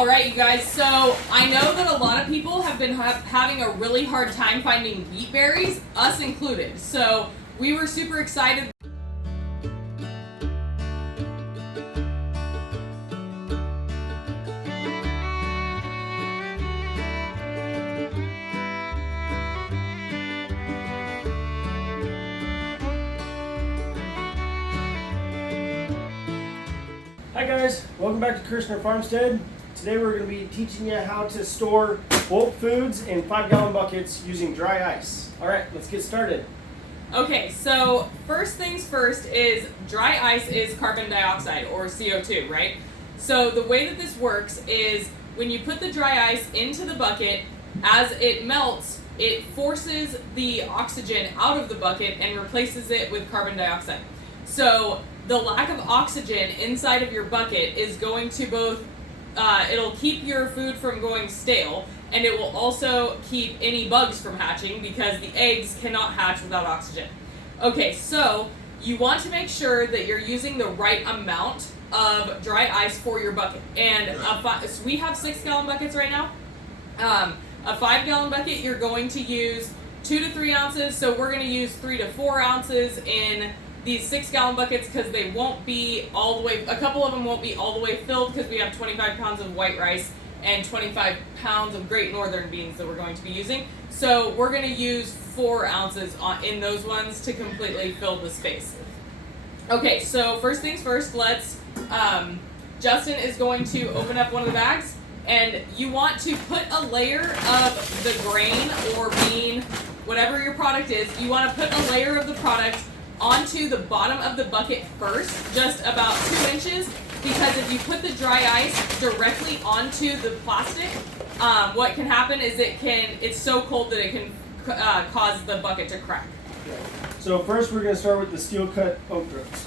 All right, you guys, so I know that a lot of people have been having a really hard time finding wheat berries, us included. So we were super excited. Hi guys, welcome back to FarmStead. Today we're going to be teaching you how to store bulk foods in 5-gallon buckets using dry ice. Alright, let's get started. Okay, so first things first is dry ice is carbon dioxide or CO2, right? So the way that this works is when you put the dry ice into the bucket, as it melts, it forces the oxygen out of the bucket and replaces it with carbon dioxide. So the lack of oxygen inside of your bucket is going to both, it'll keep your food from going stale, and it will also keep any bugs from hatching because the eggs cannot hatch without oxygen. Okay, so you want to make sure that you're using the right amount of dry ice for your bucket. And so we have 6-gallon buckets right now. A 5-gallon bucket, you're going to use 2 to 3 ounces, so we're going to use 3 to 4 ounces in these 6-gallon buckets because they won't be all the way, a couple of them won't be all the way filled because we have 25 pounds of white rice and 25 pounds of Great Northern beans that we're going to be using. So we're going to use 4 ounces in those ones to completely fill the space. Okay, so first things first, Justin is going to open up one of the bags, and you want to put a layer of the grain or bean, whatever your product is, you want to put a layer of the product onto the bottom of the bucket first, just about 2 inches, because if you put the dry ice directly onto the plastic, what can happen is it's so cold that it can cause the bucket to crack. Okay. So first we're going to start with the steel cut oak groats.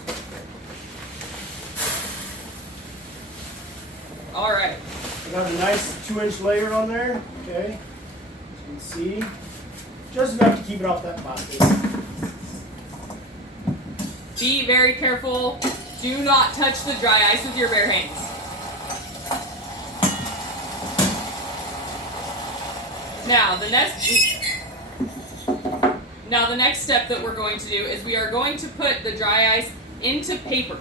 All right. I got a nice 2-inch layer on there, okay, as you can see, just enough to keep it off that plastic. Be very careful. Do not touch the dry ice with your bare hands. Now the next step that we're going to do is we are going to put the dry ice into paper.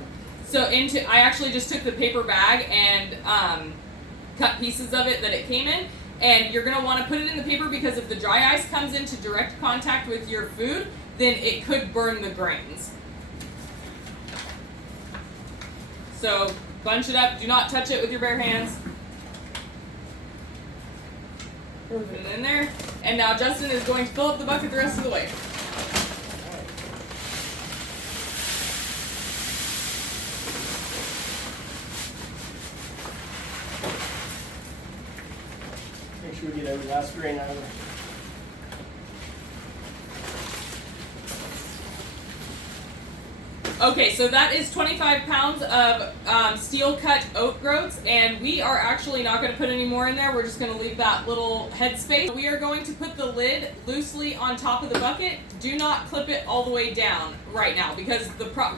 So I actually just took the paper bag and cut pieces of it that it came in, and you're going to want to put it in the paper because if the dry ice comes into direct contact with your food, then it could burn the grains. So bunch it up, do not touch it with your bare hands. Put it in there. And now Justin is going to fill up the bucket the rest of the way. Make sure we get every last grain out of it. Okay, so that is 25 pounds of steel cut oat groats, and we are actually not going to put any more in there. We're just going to leave that little headspace. We are going to put the lid loosely on top of the bucket. Do not clip it all the way down right now because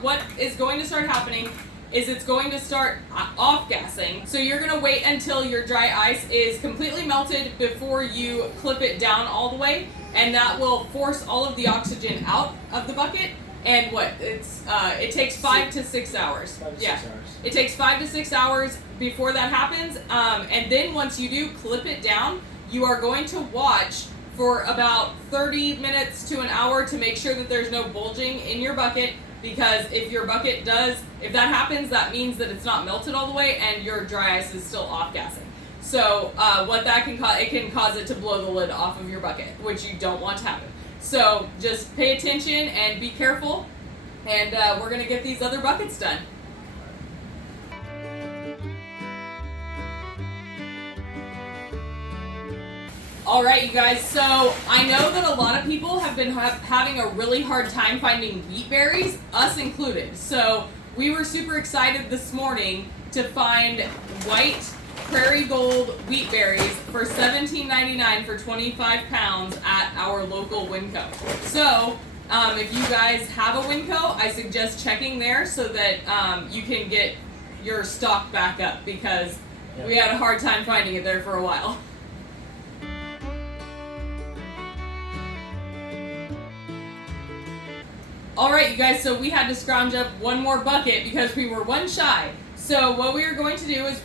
what is going to start happening is it's going to start off-gassing. So you're going to wait until your dry ice is completely melted before you clip it down all the way, and that will force all of the oxygen out of the bucket. And it takes 5 to 6 hours. 5 to 6 hours. It takes 5 to 6 hours before that happens. And then once you do clip it down, you are going to watch for about 30 minutes to an hour to make sure that there's no bulging in your bucket. Because if that happens, that means that it's not melted all the way and your dry ice is still off-gassing. So what that can cause, it can cause it to blow the lid off of your bucket, which you don't want to happen. So just pay attention and be careful, and we're going to get these other buckets done. All right, you guys, so I know that a lot of people have been having a really hard time finding wheat berries, us included. So we were super excited this morning to find white Prairie Gold wheat berries for $17.99 for 25 pounds at our local Winco. So if you guys have a Winco, I suggest checking there so that you can get your stock back up, because Yeah. We had a hard time finding it there for a while. Alright you guys, so we had to scrounge up one more bucket because we were one shy. So what we are going to do is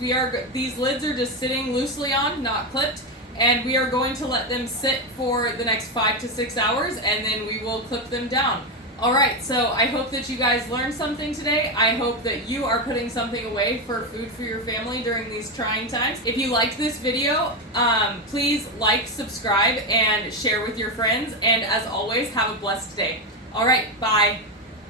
these lids are just sitting loosely on, not clipped, and we are going to let them sit for the next 5 to 6 hours, and then we will clip them down. Alright, so I hope that you guys learned something today. I hope that you are putting something away for food for your family during these trying times. If you liked this video, please like, subscribe, and share with your friends. And as always, have a blessed day. Alright, bye.